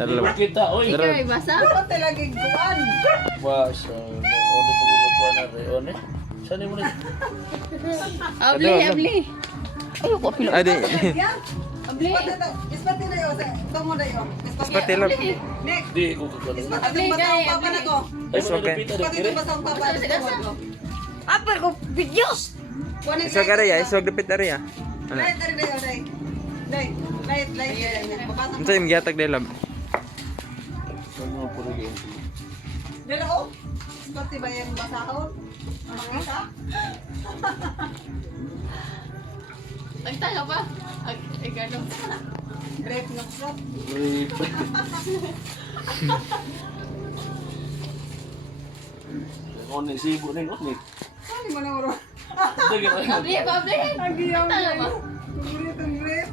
Dalawa. Kita, oy. Dalawa. Ikaw ay basa? Pero talagang kuwan. Basa. One mo kukuha na rin. One. Saan mo rin? Abli, Ano? abli. Ay, ko pilo. Adi. Yan. Abli. Ispati na yun. Tomo na yun. Ispati lab. Nick. Di ko kukuha na. Ispati yung basa ang papa na ko. Ay, It's okay. Ispati yung basa ang papa na ko. Apa ko video? Iswag ari ya, iswag dapit ari ya. Ano? Light na rin na yun. Light. Light. Babasa Unsa imong gihatag day lab? Saan mo po rin? Dala ko. Ispati ba yung basa ko? Ang isa? Nagtanga pa? Ay, gano'n. Grape na sarap. One sibo na yun. Saan mo na uro? Abli ako, abli. Nagtanga pa? Ang grape.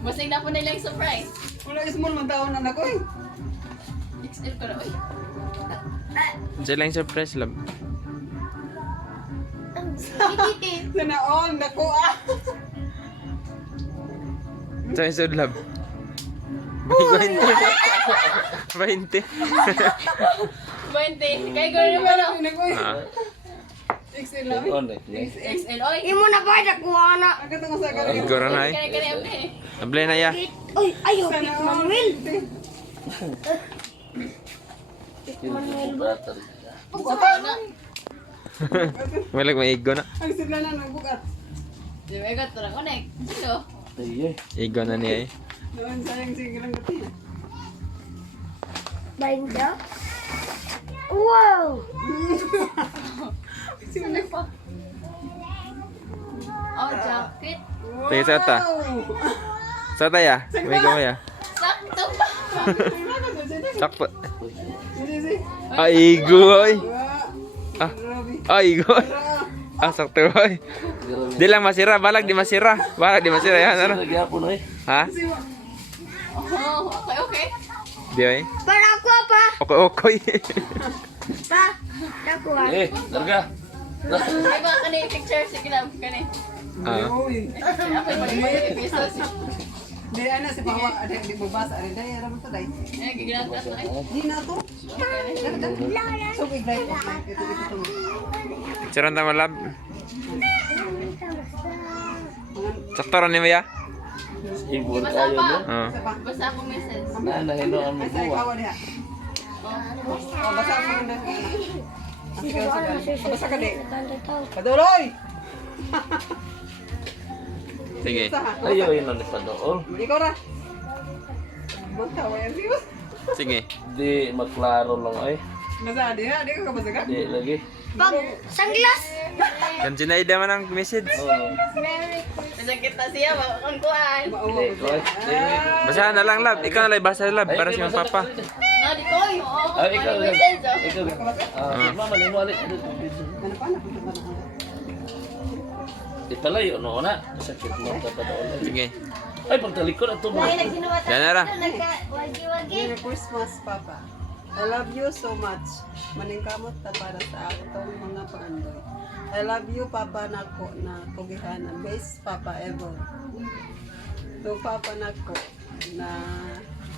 Masig na po nila yung surprise. Wala small man taon na ko eh. XL ko na, uy. Unsa lang surprise lab? Sana all nako ah. Unsa isod lab? 20. 20. 20. Kaya gano'n naman ako. Nako eh. Ah. XL lang. One. XL, oy. Imo na ba nakuha na? Agad ang sa kanya. Igor na ay. Kaya abli. Ablay na ya. Uy, ayo, Sana all. Manuel. Wala may igo na. Ang sila na nagbukat. Di ba ikaw ito na connect? Sino? Ay, Igo na niya eh. Noon sayang sige lang gati. Bainda? Wow! Sino pa? Oh, jacket. Tingin sa ata. Sa taya. May igo ya. Sakto pa. Sakto. Sige. Ay igo oy. Ah. Grabe. Ay igo. Ah sakto oy. Di lang masira, balag di masira. Balag di masira yan ano. Nagyapon ay. Ha? Oh, okay, okay. Di oy. Para ako pa! Okoy. Pa! Nakuha. Larga. Ay, ba, kanina yung picture? Sige lang, kanina. Ah. Uy. Ako yung balik-balik pesos. Di ana si Pawa ada di bubas ada dai ra man taday. Eh, gigilantas na eh. Di na to. So big dai ko. Ito. Charon ta malab. Sakto ron ni ya. Ibu Basta tayo pa. no. Ah. Basta akong message. Nanahino ang Ay say buwa. kawa diha. Oh, basa mo na. Basa ka di. Kaduloy. Sige. Ayo yun ang ipadool. Ikaw ra. Bunta wa yan siwas. Sige. Di maklaro lang ay. Nasa diha, di ka kabasa ka. Di lagi. Pag sanglas! Kan sinaida man ang message. Oh. Kasi kita siya, makakang kuhaan. Di ko ay. Basahan na lang lab. Ikaw na lang basa lab para si papa. No, di ko. Oo, Ay, ikaw ano lang. message, oh. Ikaw lang. Ah, mama ni mo alit. Ano pa na? Ipalayo no na. Sakit mo ka pa doon. Sige. Ay pagtalikod ato mo. Yan na ra. Wagi-wagi. Merry Christmas, Papa. I love you so much. Maningkamot ta para sa atong mga paandoy. I love you, Papa nako na kugihanan. Best Papa ever. To Papa nako na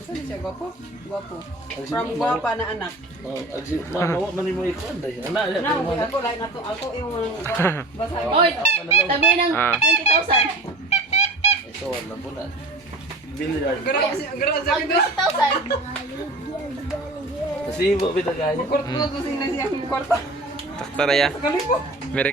saan siya gwapo? Gwapo. From gwapa na anak. Oh, agsi mama wa man mo ikuan dai. Ana ya Na, mo. ako lain na to. Ako yung basahin. Oy, sabi ng Ah. 20,000. Ito wala po na. Billiard. Gara sa Ang akin. 20,000. Kasi ibo bitaganyo. Kwarto to sila siyang kwarto. Sakto ra ya. Kalipo. Merry